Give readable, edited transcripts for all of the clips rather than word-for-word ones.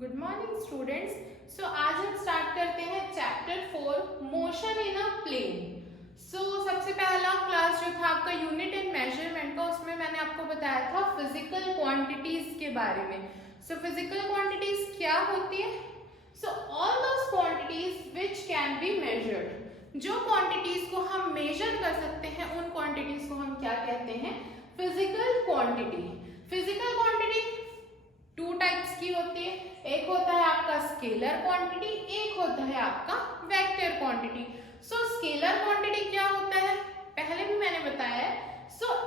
Good morning students. सो आज हम start करते हैं chapter 4 motion in a plane. सबसे पहला क्लास जो था आपका यूनिट एंड मेजरमेंट का, उसमें मैंने आपको बताया था फिजिकल क्वांटिटीज के बारे में। फिजिकल क्वांटिटीज क्या होती है? All those quantities which can be measured, जो क्वांटिटीज को हम मेजर कर सकते हैं उन क्वांटिटीज को हम क्या कहते हैं? Physical quantity. Physical quantity two types की होती है, एक होता है आपका स्केलर क्वांटिटी, एक होता है आपका वेक्टर क्वांटिटी। स्केलर क्वांटिटी क्या होता है पहले भी मैंने बताया है।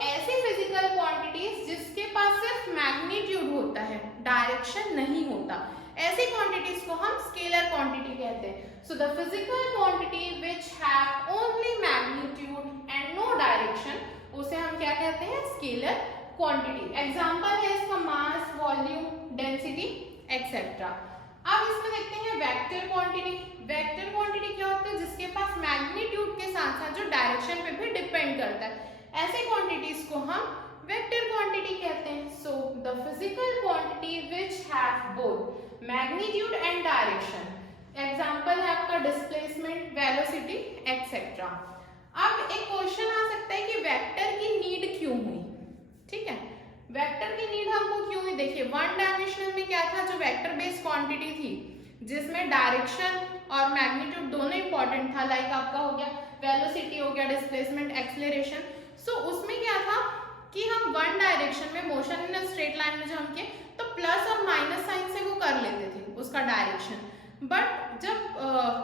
ऐसी फिजिकल क्वांटिटीज जिसके पास सिर्फ मैग्नीट्यूड होता है, डायरेक्शन नहीं होता, ऐसी क्वांटिटीज को हम स्केलर क्वांटिटी कहते हैं। The physical quantity which have only magnitude and no direction, उसे हम क्या कहते हैं? Scalar quantity. एग्जांपल है इसका मास, वॉल्यूम, डेंसिटी एक्सेट्रा। अब इसमें देखते हैं वेक्टर क्वांटिटी। वेक्टर क्वांटिटी क्या होता है? जिसके पास मैग्नीट्यूड के साथ साथ जो डायरेक्शन पे भी डिपेंड करता है, ऐसे क्वांटिटीज को हम वेक्टर क्वांटिटी कहते हैं। The physical quantity which have both magnitude and direction. Example है आपका डिस्प्लेसमेंट, वेलोसिटी एक्सेट्रा। अब एक क्वेश्चन आ सकता है कि वेक्टर की नीड क्यों हुई? ठीक है, वेक्टर की नीड हमको क्यों हुई? देखिए, वन डायमेंशनल में क्या था? जो वेक्टर बेस्ड क्वांटिटी थी जिसमें डायरेक्शन और मैग्नीट्यूड दोनों इंपॉर्टेंट था, लाइक आपका हो गया वेलोसिटी, हो गया डिस्प्लेसमेंट, एक्सेलरेशन। उसमें क्या था कि हम वन डायरेक्शन में मोशन इन स्ट्रेट लाइन में जब हम किए तो प्लस और माइनस साइन से वो कर लेते थे उसका डायरेक्शन। बट जब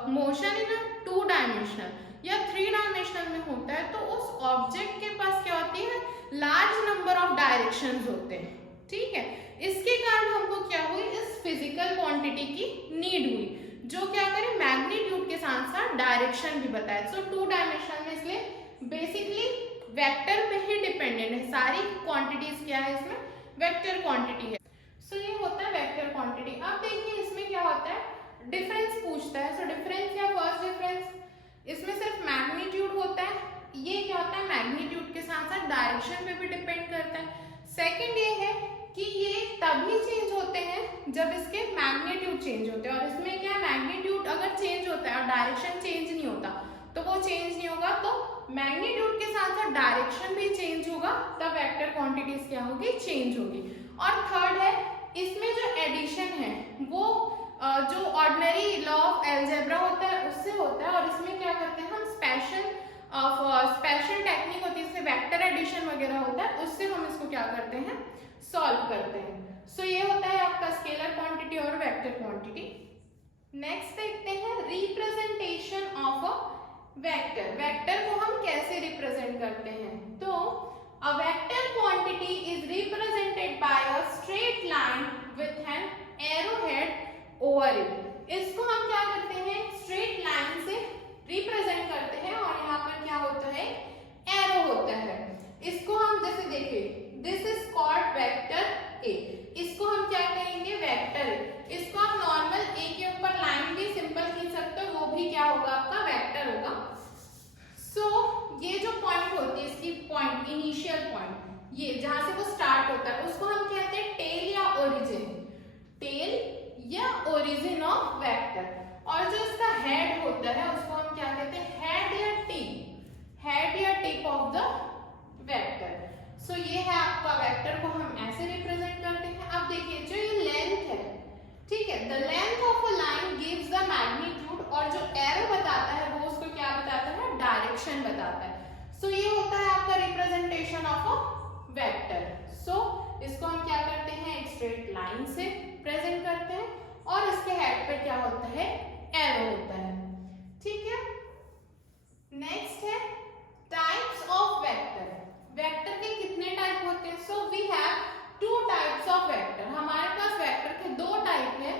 मोशन इन टू डायमेंशनल या थ्री डायमेंशनल में होता है तो उस ऑब्जेक्ट के पास क्या होती है? लार्ज नंबर ऑफ डायरेक्शंस होते हैं। ठीक है, इसके कारण हमको क्या हुई? इस फिजिकल क्वांटिटी की नीड हुई जो क्या करे? मैग्नीट्यूड के साथ साथ डायरेक्शन भी बताए। टू डायमेंशनल में इसलिए बेसिकली वेक्टर पे ही डिपेंडेंट है, सारी क्वांटिटीज क्या है इसमें? वेक्टर क्वांटिटी है। ये होता है वेक्टर क्वांटिटी। अब देखिए इसमें क्या होता है? डिफरेंस पूछता है। डिफरेंस या फर्स्ट डिफरेंस, इसमें सिर्फ मैग्नीट्यूड होता है, ये क्या होता है? मैग्नीट्यूड के साथ साथ डायरेक्शन पे भी डिपेंड करता है। सेकंड ये है कि ये तभी चेंज होते हैं जब इसके मैग्नीट्यूड चेंज होते हैं, और इसमें क्या है? मैग्नीट्यूड अगर चेंज होता है और डायरेक्शन चेंज नहीं होता तो वो चेंज नहीं होगा, तो मैग्नीट्यूड के साथ साथ डायरेक्शन भी चेंज होगा, तब वेक्टर क्वांटिटीज क्या होगी? चेंज होगी। और थर्ड है, इसमें जो एडिशन है वो जो ऑर्डिनरी लॉ ऑफ अलजेब्रा होता है उससे होता है, और इसमें क्या करते हैं हम? स्पेशल टेक्निक होती है, जैसे वेक्टर एडिशन वगैरह होता है, उससे हम इसको क्या करते हैं? सॉल्व करते हैं। ये होता है आपका स्केलर क्वांटिटी और वेक्टर क्वांटिटी। नेक्स्ट देखते हैं representation of a vector. Vector को हम कैसे रिप्रेजेंट करते हैं? तो a vector quantity is represented by a straight line with an arrowhead over it. इसको हम क्या करते हैं? स्ट्रेट लाइन से रिप्रेजेंट करते हैं, और यहाँ पर क्या होता है? एरो होता है। इसको हम जैसे देखिए, this is called vector A, इसको हम क्या कहेंगे? Vector A. इसको आप नॉर्मल ए के ऊपर लाइन भी सिंपल खींच सकते हो, वो भी क्या होगा? आपका वेक्टर होगा। ये जो पॉइंट होती है, इसकी पॉइंट, इनिशियल पॉइंट, ये जहां से वो स्टार्ट होता है, उसको हम कहते हैं टेल या ओरिजिन। टेल या ओरिजिन ऑफ वेक्टर। और जो इसका हेड होता है उसको हम क्या कहते हैं? हेड या टिप, हेड या टिप ऑफ द वेक्टर। ये है आपका वेक्टर को हम ऐसे रिप्रेजेंट करते हैं। अब देखिए जो ये लेंथ है, ठीक है, the length of a line gives the magnitude, और जो एरो बताता है वो उसको क्या बताता है? डायरेक्शन बताता है। ये होता है आपका रिप्रेजेंटेशन ऑफ अ वेक्टर। इसको हम क्या करते हैं? एक स्ट्रेट लाइन से प्रेजेंट करते हैं, और इसके हेड पे क्या होता है? एरो होता है। ठीक है, नेक्स्ट है टाइप्स ऑफ वेक्टर। वेक्टर के कितने टाइप होते हैं? We have two types of vector. हमारे पास वेक्टर के दो टाइप है।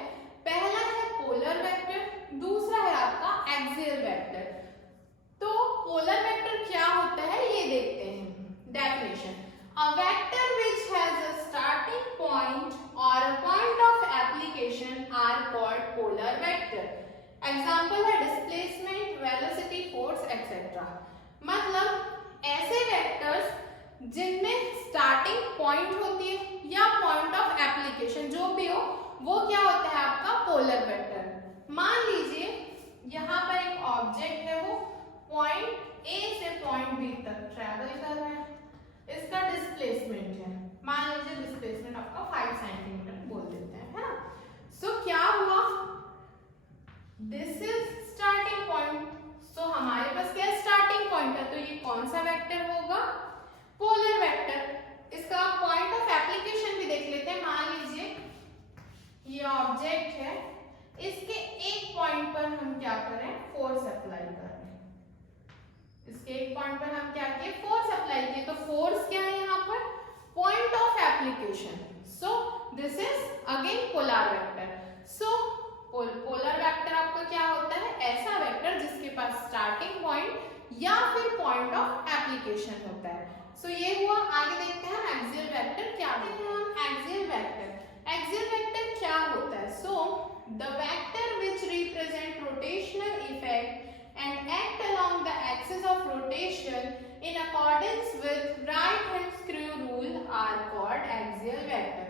पहला है पोलर वेक्टर, दूसरा है आपका एक्सियल वेक्टर। तो पोलर वेक्टर क्या होता है ये देखते हैं। Definition, a vector which has a starting point और a point of application are called polar vector. Example है डिस्प्लेसमेंट, वेलोसिटी, फोर्स एक्सेट्रा। मतलब ऐसे वेक्टर्स जिनमें स्टार्टिंग पॉइंट होती है या पॉइंट ऑफ एप्लीकेशन जो भी हो, वो क्या होता है? आपका पोलर वेक्टर। मान लीजिए यहाँ पर एक ऑब्जेक्ट है, वो पॉइंट ए से पॉइंट बी तक ट्रैवल कर रहा है, इसका डिस्प्लेसमेंट है, मान लीजिए डिस्प्लेसमेंट आपका 5 सेंटीमीटर बोल देते हैं, है ना। सो क्या हुआ, दिस इज स्टार्टिंग पॉइंट। सो हमारे पास क्या स्टार्टिंग पॉइंट है, तो ये कौन सा वेक्टर होगा, पोलर वेक्टर। इसका पॉइंट ऑफ एप्लीकेशन भी देख लेते हैं। मान लीजिए ये ऑब्जेक्ट है, इसके एक पॉइंट पर हम क्या करें, फोर्स अप्लाई कर रहे हैं, इसके एक पॉइंट पर हम क्या किए, फोर्स अप्लाई किए। तो फोर्स क्या है यहाँ पर, point of application. So this is again polar vector. So polar vector आपका क्या होता है, ऐसा वेक्टर जिसके पास स्टार्टिंग पॉइंट या फिर पॉइंट ऑफ एप्लीकेशन होता है। सो ये हुआ। आगे देखते हैं एक्सियल वेक्टर क्या होता है। हम एक्सियल वेक्टर क्या होता है, so the vector which represent rotational effect and act along the axis of rotation in accordance with right hand screw rule are called axial vector।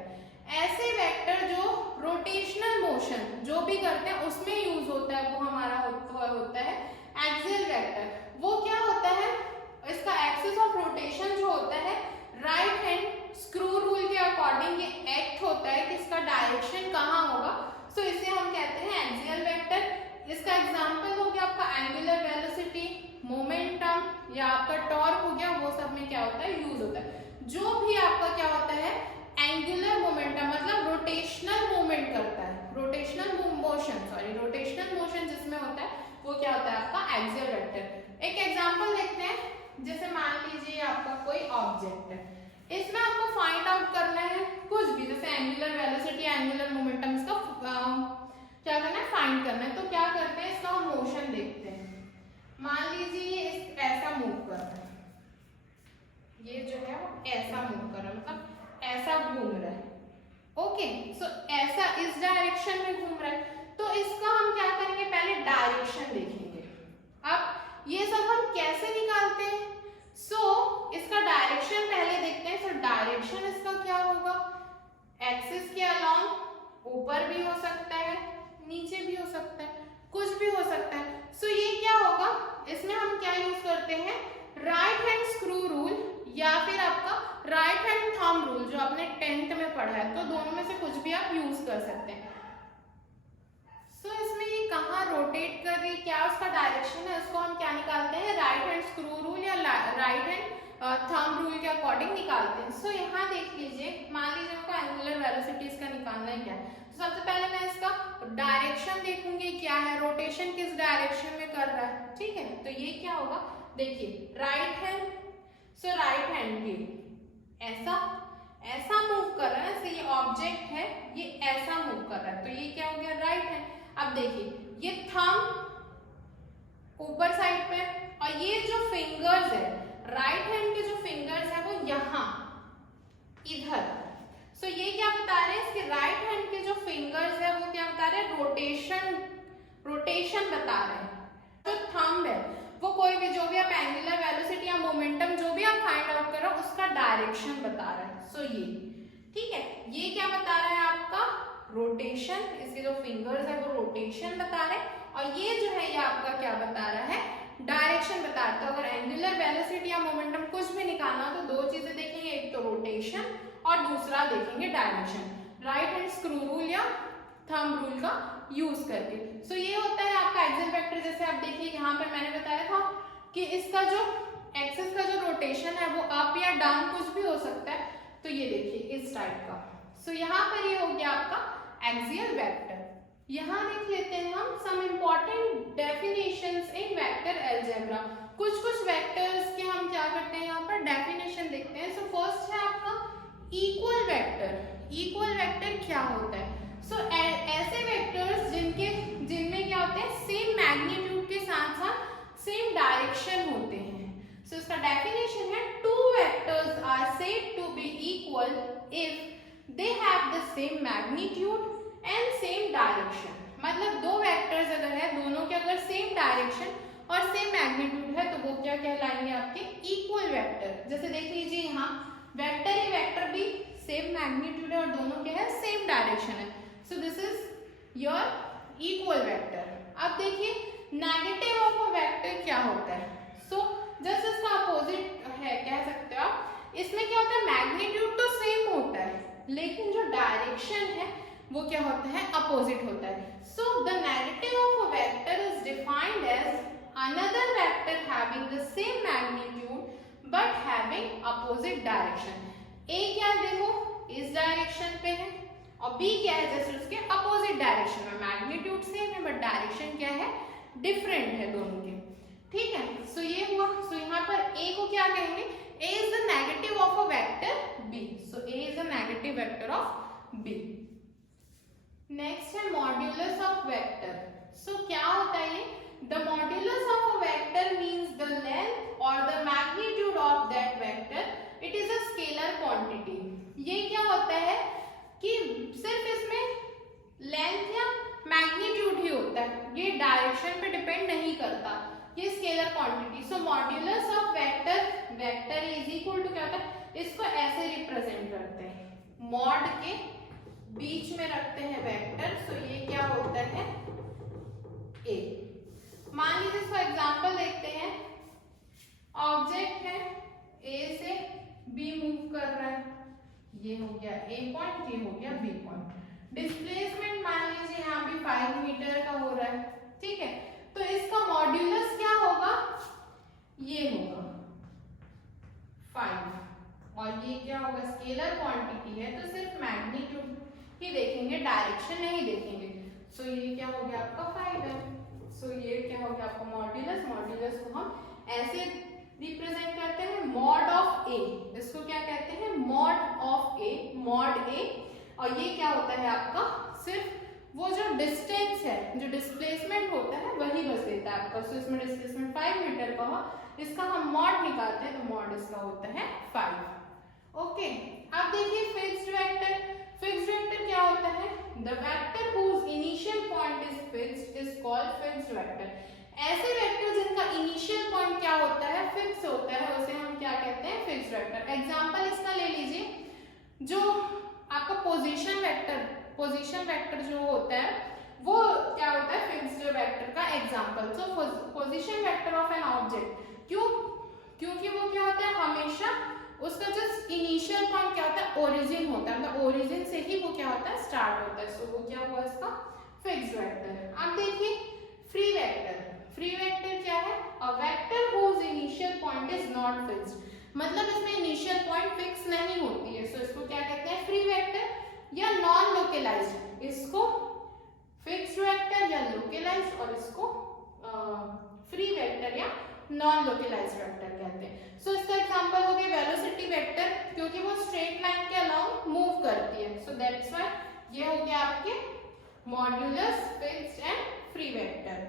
ऐसे वेक्टर जो रोटेशनल मोशन जो भी करते हैं उसमें यूज होता है, वो हमारा होता है एक्सियल वेक्टर। वो क्या होता है, इसका एक्सिस ऑफ रोटेशन जो होता है राइट हैंड स्क्रू रूल के अकॉर्डिंग ये एक्ट होता है कि इसका डायरेक्शन कहाँ होगा। सो इसे हम कहते हैं एक्सियल वेक्टर। इसका एग्जांपल हो गया आपका एंगुलर वेलोसिटी, मोमेंटम या आपका टॉर्क हो गया, वो सब में क्या होता है, यूज होता है। जो भी आपका क्या होता है एंगुलर मोमेंटम, मतलब रोटेशनल मूवमेंट करता है, रोटेशनल मोशन जिसमें होता है वो क्या होता है आपका एक्सियल वेक्टर। एक एग्जांपल देखते हैं, जैसे मान लीजिए आपका कोई ऑब्जेक्ट है, इसमें आपको फाइंड आउट करना है कुछ भी, जैसे एंगुलर वेलोसिटी, एंगुलर मोमेंटम, इसका क्या करना है, फाइंड करना है। तो क्या करते हैं, इसका हम मोशन देखते हैं। मान लीजिए ये ऐसा मूव कर रहा है, ये जो है वो ऐसा मूव कर रहा है, मतलब ऐसा घूम रहा है। ओके, सो ऐसा इस डायरेक्शन में घूम रहा है, तो इसका हम क्या करेंगे, पहले डायरेक्शन देखेंगे। अब ये सब हम कैसे निकालते हैं, सो इसका डायरेक्शन पहले देखते हैं। सो डायरेक्शन इसका क्या होगा, एक्सिस के अलोंग, ऊपर भी हो सकता है, नीचे भी हो सकता है, कुछ भी हो सकता है। सो ये क्या होगा, इसमें हम क्या यूज करते हैं, राइट हैंड स्क्रू रूल या फिर आपका राइट हैंड थंब रूल जो आपने 10th में पढ़ा है, तो दोनों में से कुछ भी आप यूज कर सकते हैं। सो इसमें ये कहाँ रोटेट कर रही है, क्या उसका डायरेक्शन है, उसको हम क्या निकालते हैं, राइट हैंड स्क्रू रूल या राइट हैंड थंब रूल के अकॉर्डिंग निकालते हैं। सो यहाँ देख लीजिए, मान लीजिए हमको एंगुलर वेलोसिटी इसका निकालना है क्या है, तो सबसे पहले मैं इसका डायरेक्शन देखूंगी क्या है, रोटेशन किस डायरेक्शन में कर रहा है, ठीक है। तो ये क्या होगा, देखिए राइट हैंड, सो राइट हैंड भी ऐसा मूव कर रहा है, जैसे ये ऑब्जेक्ट है ये ऐसा मूव कर रहा है, तो ये क्या हो गया, राइट हैंड। अब देखिए ये थंब ऊपर साइड पे, और ये जो फिंगर्स है, राइट हैंड के जो फिंगर्स है वो यहाँ इधर। सो ये क्या बता रहे हैं, इसके राइट हैंड के जो फिंगर्स है वो क्या बता रहे हैं, रोटेशन बता रहे हैं। जो थंब है वो कोई भी, जो भी आप एंगुलर वेलोसिटी या मोमेंटम जो भी आप फाइंड आउट कर रहे हो उसका डायरेक्शन बता रहा है। सो ये ठीक है, ये क्या बता रहा है आपका, रोटेशन, इसके जो फिंगर्स है वो रोटेशन बता रहे हैं, और ये जो है ये आपका क्या बता रहा है, डायरेक्शन बता रहा है। तो अगर एंगुलर वेलोसिटी या मोमेंटम कुछ भी निकालना तो दो चीजें देखेंगे, एक तो रोटेशन और दूसरा देखेंगे direction, right hand screw rule या थंब रूल का यूज करके। सो ये होता है आपका एक्सियल वेक्टर। जैसे आप देखिए यहाँ पर मैंने बताया था कि इसका जो एक्सिस का जो रोटेशन है वो अप या डाउन कुछ भी हो सकता है, तो ये देखिए इस टाइप का। सो यहाँ पर ये हो गया आपका एक्सियल वेक्टर। यहाँ देख लेते हैं हम some important definitions in vector algebra. कुछ वेक्टर्स के हम क्या करते हैं, यहाँ पर डेफिनेशन देखते हैं। सो फर्स्ट है आपका इक्वल वेक्टर। इक्वल वेक्टर क्या होता है, सो ऐसे वेक्टर्स जिनमें क्या होते हैं, सेम मैग्नीट्यूड के साथ साथ सेम डायरेक्शन होते हैं। सो इसका डेफिनेशन है, two vectors are said to be equal if they have the same magnitude and same direction. मतलब दो वेक्टर्स अगर है, दोनों के अगर सेम डायरेक्शन और सेम मैग्नीट्यूड है तो वो क्या कहलाएंगे, आपके इक्वल वेक्टर। जैसे देख लीजिए यहाँ vector A vector B same magnitude है और दोनों के है सेम डायरेक्शन है। सो this is your equal vector. अब देखिए नेगेटिव ऑफ अ वेक्टर क्या होता है। सो जस्ट इसका अपोजिट है कह सकते हो आप। इसमें क्या होता है, मैग्नीट्यूड तो सेम होता है लेकिन जो डायरेक्शन है वो क्या होता है, अपोजिट होता है। So the negative of a vector is defined as another vector having the same magnitude but having opposite direction. A क्या है, देखो इस डायरेक्शन पे है और बी क्या है, जैसे उसके अपोजिट डायरेक्शन में। मैग्नीट्यूड सेम है बट डायरेक्शन क्या है, डिफरेंट है दोनों के। ठीक है, सो ये हुआ। सो यहाँ पर ए को क्या कहेंगे, A is the negative of a vector B. So A is the negative vector of B. Next है मॉड्यूलस ऑफ वेक्टर। सो क्या होता है ये, the modulus of a vector means the length और the magnitude of that vector. It is a scalar quantity. ये क्या होता है कि सिर्फ इसमें लेंथ या मैग्नीट्यूड ही होता है, ये डायरेक्शन पे डिपेंड नहीं करता, ये scalar quantity. So modulus of vector, vector is equal to क्या होता है, इसको ऐसे रिप्रेजेंट करते हैं, मॉड के बीच में रखते हैं वेक्टर। सो ये क्या होता है, ए। मान लीजिए इसका एग्जांपल देखते हैं। ऑब्जेक्ट है, ए से बी मूव कर रहा है, ये हो गया ए पॉइंट, ये हो गया बी पॉइंट। डिस्प्लेसमेंट मान लीजिए यहाँ भी 5 मीटर का हो रहा है। ठीक है, तो इसका मॉड्यूलस क्या होगा, ये होगा 5 और ये क्या होगा, स्केलर क्वांटिटी है तो सिर्फ मैग्नीट्यूड ही देखेंगे, डायरेक्शन नहीं देखेंगे। सो ये क्या हो गया आपका 5 है। सो ये क्या हो गया आपका मॉड्यूलस। मॉड्यूलस को हम ऐसे रिप्रेजेंट करते हैं, मॉड ऑफ ए। इसको क्या कहते हैं, मॉड ऑफ ए, मॉड ए। और ये क्या होता है आपका, सिर्फ वो जो डिस्टेंस है, जो डिस्प्लेसमेंट होता है वही बस देता है आपका। सो इसमें डिस्प्लेसमेंट 5 मीटर का हो, इसका हम मॉड निकालते हैं तो मॉड इसका होता है 5। ओके, अब देखिए फिक्स्ड वेक्टर। फिक्स्ड वेक्टर क्या होता है, the vector whose initial point is fixed is called fixed vector. ऐसे वेक्टर जिनका इनिशियल पॉइंट क्या होता है, फिक्स होता है, उसे हम क्या कहते हैं, फिक्स्ड वेक्टर। एग्जांपल इसका ले लीजिए, जो आपका पोजीशन वेक्टर, पोजीशन वेक्टर जो होता है वो क्या होता है, फिक्स्ड वेक्टर का example. So position vector of an object, क्यों, क्योंकि वो क्या होता है, हमेशा उसका जो इनिशियल पॉइंट क्या होता है, ओरिजिन होता है, मतलब ओरिजिन से ही वो क्या होता है, स्टार्ट होता है। सो वो क्या हुआ इसका फिक्स्ड वेक्टर। अब देखिए फ्री वेक्टर। फ्री वेक्टर क्या है, a vector whose initial point is not fixed, मतलब इसमें इनिशियल पॉइंट फिक्स नहीं होती है। सो इसको क्या कहते हैं, फ्री वेक्टर या नॉन लोकलाइज्ड। इसको फिक्स्ड वेक्टर या लोकलाइज्ड और इसको फ्री वेक्टर या नॉन लोकलाइज्ड वेक्टर कहते हैं। सो इसका एग्जांपल हो गया वेलोसिटी वेक्टर, क्योंकि वो स्ट्रेट लाइन के अलोंग मूव करती है। सो दैट्स व्हाई ये हो गया आपके modulus, fixed and free vector.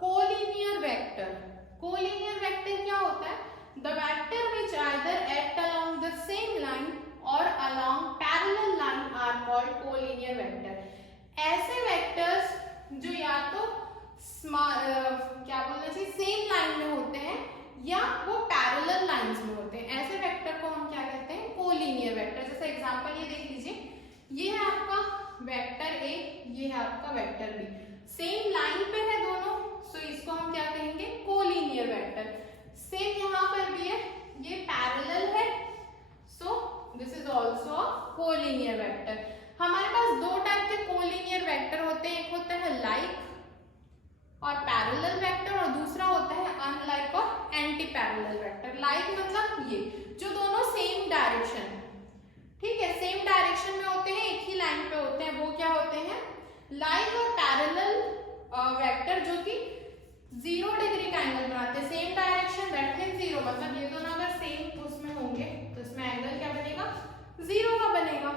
Collinear vector. Collinear vector क्या होता है, the vector which either act along the same line और along parallel line are called collinear vector. ऐसे वेक्टर्स जो या तो क्या बोलना चाहिए, सेम लाइन में होते हैं या वो पैरेलल लाइंस में होते हैं, ऐसे वेक्टर को हम क्या कहते हैं, कोलिनियर वेक्टर। जैसे एग्जांपल ये देख लीजिए, ये है आपका वेक्टर ए, ये है आपका वेक्टर बी, सेम लाइन पे है दोनों। सो इसको हम क्या कहेंगे, कोलिनियर वेक्टर। सेम यहाँ पर भी है, ये पैरेलल है, सो this is also a collinear vector. हमारे पास दो टाइप के कोलिनियर वेक्टर होते हैं, एक होता है लाइक और पैरेलल वेक्टर और दूसरा होता है अनलाइक और एंटी पैरेलल वेक्टर। लाइक मतलब ये जो दोनों सेम डायरेक्शन, ठीक है, सेम डायरेक्शन में होते हैं, एक ही लाइन पे होते हैं, वो क्या होते हैं लाइक। और पैरेलल वेक्टर जो कि 0 डिग्री का एंगल बनाते हैं, सेम डायरेक्शन, दैट मींस 0, मतलब ये दोनों अगर सेम उसमें होंगे तो इसमें एंगल क्या बनेगा, 0 का बनेगा।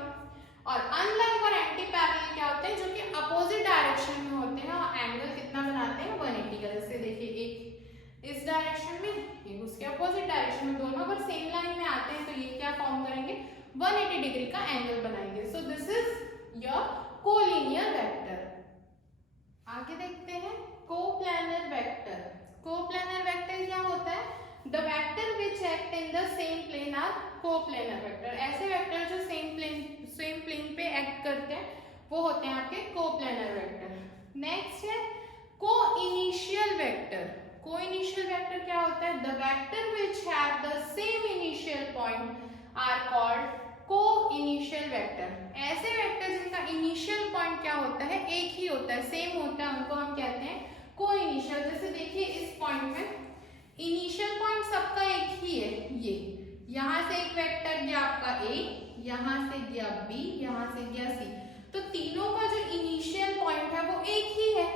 और अनलाइक और एंटी पैरेलल क्या होते हैं, जो कि अपोजिट डायरेक्शन में होते हैं और एंगल कितना बनाते हैं, 180 का। जैसे देखिए एक इस डायरेक्शन में, एक उसके अपोजिट डायरेक्शन में, दोनों अगर सेम लाइन में आते हैं तो ये क्या फॉर्म करेंगे, 180 डिग्री का एंगल बनाएंगे। सो this is your collinear vector. आगे देखते हैं कोप्लानर वेक्टर। कोप्लानर वेक्टर क्या होता है, the vector which act in the same plane are coplanar vector. ऐसे वेक्टर जो सेम प्लेन पे एक्ट करते हैं वो होते हैं आपके कोप्लेनर वेक्टर। नेक्स्ट है coinitial vector. Coinitial vector क्या होता है? The vector which have the same initial point are called coinitial vector. ऐसे वेक्टर जिनका इनिशियल पॉइंट क्या होता है? एक ही होता है, सेम होता है, उनको हम कहते हैं को इनिशियल। जैसे देखिए इस पॉइंट में इनिशियल पॉइंट सबका एक ही है, ये यहां से एक वेक्टर गया आपका ए, यहां से गया बी, यहां से गया सी, तो तीनों का जो इनिशियल पॉइंट है वो एक ही है।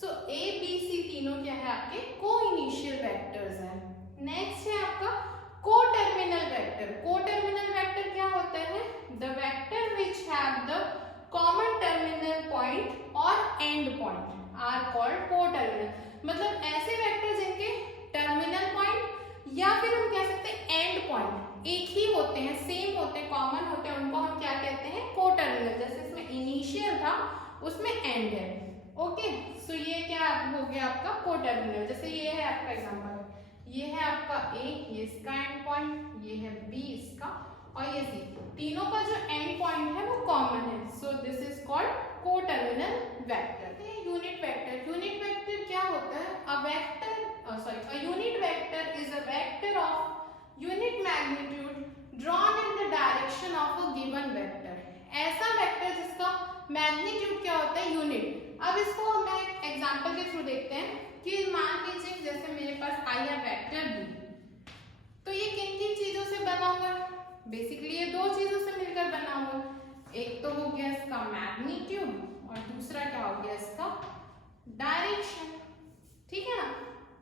सो ए बी सी तीनों क्या है? आपके को इनिशियल वेक्टर्स हैं। नेक्स्ट है आपका को टर्मिनल वेक्टर। को टर्मिनल वेक्टर क्या होता है? The vector which have the common terminal point और एंड पॉइंट आर कॉल्ड को टर्मिनल। मतलब ऐसे वेक्टर जिनके टर्मिनल पॉइंट या फिर हम कह सकते हैं एंड पॉइंट एक ही होते हैं, सेम होते हैं, कॉमन होते हैं, उनको हम क्या कहते हैं? को टर्मिनल। जैसे इसमें इनिशियल था, उसमें एंड है। ओके, सो ये क्या हो गया आपका को टर्मिनल। जैसे ये है आपका एग्जांपल, ये है आपका ए, ये इसका एंड पॉइंट, ये है बी इसका, और ये सी, तीनों का जो एंड पॉइंट है वो कॉमन है। सो दिस इज कॉल्ड को terminal vector. Unit vector. Unit vector क्या होता है? A vector a unit vector is a vector of unit magnitude drawn in the direction of a given vector। ऐसा vector जिसका magnitude क्या होता है? यूनिट। अब इसको हम एक एग्जांपल के थ्रू देखते हैं कि मान लीजिए जैसे मेरे पास आई है वेक्टर बी, तो ये किन किन चीजों से बना हुआ है? बेसिकली ये दो चीजों से मिलकर बना हुआ है। एक तो हो गया इसका मैग्नीट्यूड और दूसरा क्या हो गया इसका डायरेक्शन। ठीक है ना?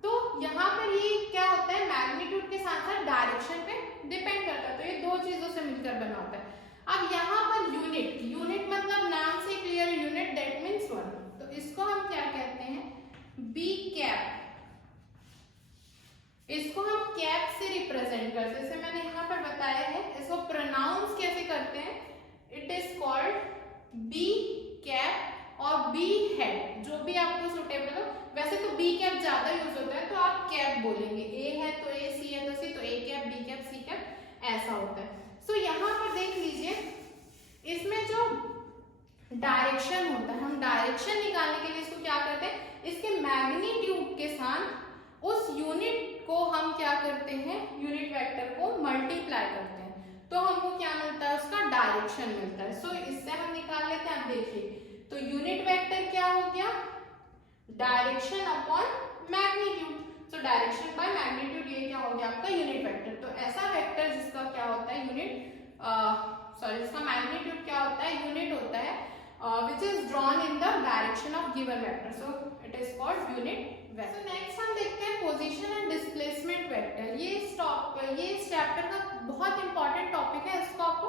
तो यहाँ पर ये क्या होता है? मैग्नीट्यूड के साथ साथ डायरेक्शन पे डिपेंड करता है, तो ये दो चीजों से मिलकर बना होता है। अब यहाँ पर यूनिट, यूनिट मतलब नाम से clear, unit that means one, तो इसको हम क्या कहते हैं? B cap. इसको हम कैप से रिप्रेजेंट करते हैं। जैसे मैंने यहाँ पर बताया है, इसको प्रोनाउंस कैसे करते हैं? It is called b cap और बी हेड, जो भी आपको सुटेबल हो। वैसे तो बी कैप ज्यादा यूज होता है, तो आप कैप बोलेंगे। ए है तो ए, सी है तो सी, तो A cap, B cap, C cap, ऐसा होता है। सो यहाँ पर देख लीजिए, इसमें जो डायरेक्शन होता है, हम डायरेक्शन निकालने के लिए इसको क्या करते हैं? इसके मैग्नीट्यूड के साथ उस यूनिट को हम क्या करते हैं? यूनिट वेक्टर को मल्टीप्लाई करते हैं, तो हमको क्या मिलता है? उसका डायरेक्शन मिलता है। सो इससे हम निकाल लेते हैं। आप देखिए, तो यूनिट वेक्टर क्या हो गया? Direction upon magnitude. So direction by magnitude, ये क्या हो गया आपका यूनिट वेक्टर। तो ऐसा वेक्टर जिसका क्या होता है? यूनिट जिसका मैग्नीट्यूड क्या होता है? यूनिट होता है, which is drawn in the direction of given vector, so it is called unit vector। So next हम देखते हैं पोजीशन एंड डिस्प्लेसमेंट वेक्टर। ये इस चैप्टर का बहुत इंपॉर्टेंट टॉपिक है, इसको आपको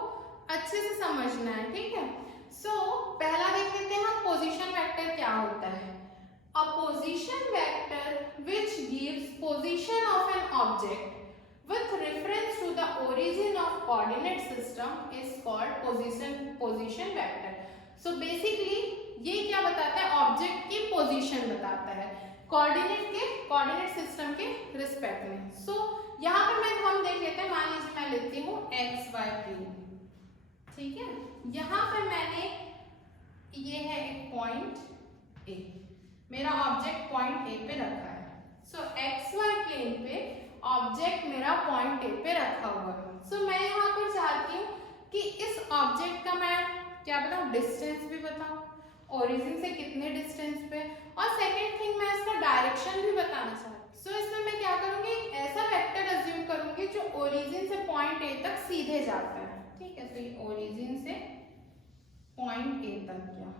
अच्छे से समझना है। ठीक है, सो पहला देख लेते हैं हम पोजीशन वेक्टर क्या होता है। A position vector which gives position of an object with reference to the origin of coordinate system is called position vector। So basically ये क्या बताता है? ऑब्जेक्ट की पोजीशन बताता है कोऑर्डिनेट सिस्टम के रिस्पेक्ट में। सो यहाँ पर हम देख लेते हैं। मान लीजिए मैं लेती हूँ एक्स वाई प्लेन। ठीक है, यहाँ पर मैंने, ये है एक पॉइंट ए, मेरा ऑब्जेक्ट पॉइंट ए पे रखा है। सो एक्स वाई प्लेन पे ऑब्जेक्ट मेरा पॉइंट ए पे रखा हुआ है। सो मैं यहाँ पर चाहती हूँ कि इस ऑब्जेक्ट का मैं क्या बताऊँ? डिस्टेंस भी बताऊँ, ओरिजिन से कितने डिस्टेंस पे, और सेकेंड थिंग मैं इसका डायरेक्शन भी बताना चाहती हूँ। सो इसमें मैं क्या करूँगी? एक ऐसा वेक्टर अज्यूम करूँगी जो ओरिजिन से पॉइंट ए तक सीधे जाता है। ठीक है, तो ये ओरिजिन से पॉइंट ए तक गया,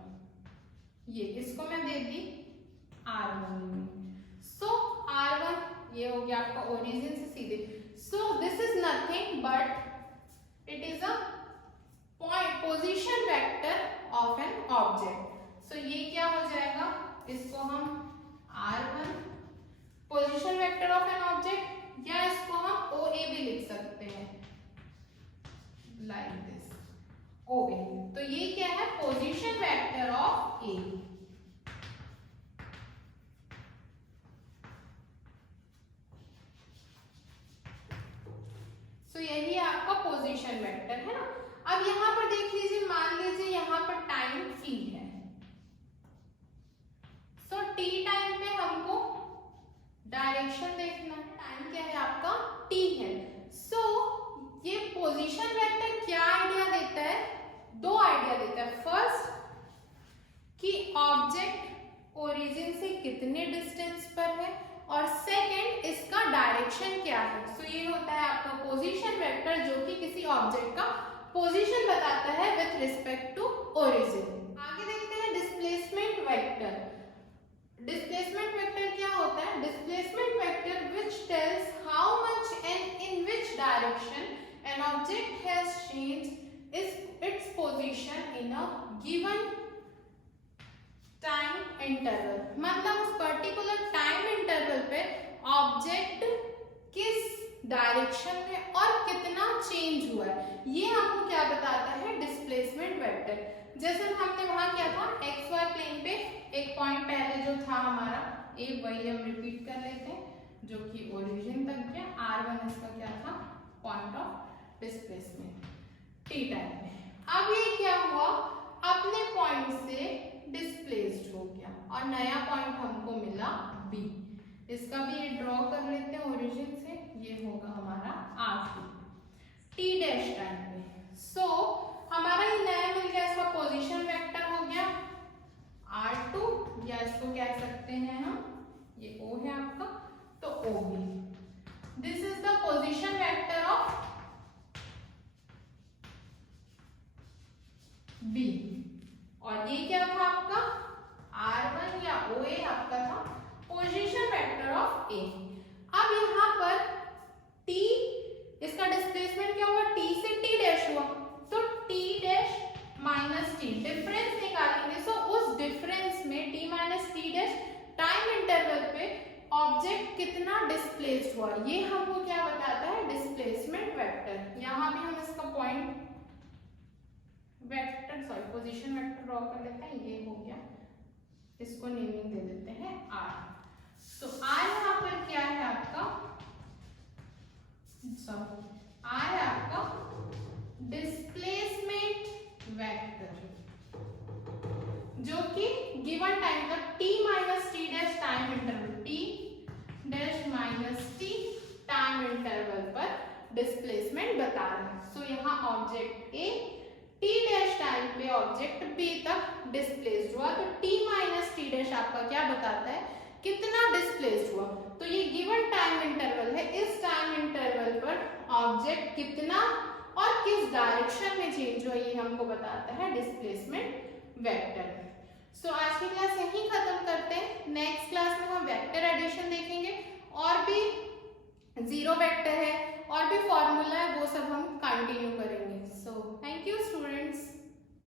ये इसको मैं दे दी R1। सो R1 ये हो गया आपका ओरिजिन से सीधे। So this is nothing but it is a point position vector of an object. सो ये क्या हो जाएगा? इसको हम R1 position vector of an object, या इसको हम OA भी लिख सकते हैं, लाइक दिस OA। तो ये क्या है? Position vector of A। तो यही आपका पोजीशन वेक्टर है ना। अब यहाँ पर देख लीजिए, मान लीजिए यहाँ पर टाइम t है। डायरेक्शन देखना है, टाइम क्या है आपका t है। सो ये पोजीशन वेक्टर क्या आइडिया देता है, दो आइडिया देता है। फर्स्ट कि ऑब्जेक्ट ओरिजिन से कितने डिस्टेंस पर है, और सेकंड इसका डायरेक्शन क्या है। सो ये होता है आपका पोजीशन वेक्टर, जो कि किसी ऑब्जेक्ट का पोजीशन बताता है विथ रिस्पेक्ट टू ओरिजिन। आगे देखते हैं डिस्प्लेसमेंट वेक्टर। डिस्प्लेसमेंट वेक्टर क्या होता है? Displacement vector which tells how much and in which direction an object has changed its position in a given time interval। मतलब उस पर्टिकुलर टाइम इंटरवल पे object किस डायरेक्शन में और कितना चेंज हुआ है, ये हमको क्या बताता है? Displacement vector. जैसे हमने वहां किया था एक्स वाई प्लेन पे, एक पॉइंट पहले जो था हमारा ए, वही हम रिपीट कर लेते हैं, जो कि ओरिजिन तक गया। r1 इसका क्या था? Point of displacement T time में। अब ये क्या हुआ? अपने पॉइंट से डिस्प्लेस्ड हो गया और नया पॉइंट हमको मिला बी। इसका भी ये ड्रॉ कर लेते हैं ओरिजिन से, ये होगा हमारा r2 टी डैश टाइम में। सो हमारा ये नया मिल गया, इसका पोजीशन वेक्टर हो गया r2, या इसको कह सकते हैं हम, ये o है आपका, तो OB। This is the position vector of B। और ये क्या था आपका? r1 या OA आपका था पोजीशन वेक्टर ऑफ A। अब यहाँ पर T, इसका डिस्प्लेसमेंट क्या हुआ? T से T डैश हुआ, तो T dash minus T, difference निकालेंगे। सो उस डिफरेंस में T minus T dash time interval पे ऑब्जेक्ट कितना डिस्प्लेस्ड हुआ, ये हमको क्या बताता है? Displacement vector. यहाँ भी हम इसका point vector, sorry position vector draw कर लेते हैं, ये हो गया, इसको नेमिंग दे देते हैं r। तो r यहाँ पर क्या है आपका? सॉरी, r है आपका डिस्प्लेसमेंट वेक्टर, जो कि गिवन टाइम का t minus T dash time interval, t dash minus T time interval पर डिस्प्लेसमेंट बता रहे हैं। सो यहाँ object A t dash time पे ऑब्जेक्ट B तक डिस्प्लेस्ड हुआ, तो t माइनस टी डैश आपका क्या बताता है? कितना डिस्प्लेस्ड हुआ। तो ये गिवन टाइम इंटरवल है, इस टाइम इंटरवल पर ऑब्जेक्ट कितना और किस डायरेक्शन में चेंज हुआ, ये हमको बताता है डिस्प्लेसमेंट वेक्टर। सो आज की क्लास यहीं खत्म करते हैं। नेक्स्ट क्लास में हम वेक्टर एडिशन देखेंगे, और भी जीरो वेक्टर है और भी फॉर्मूला है, वो सब हम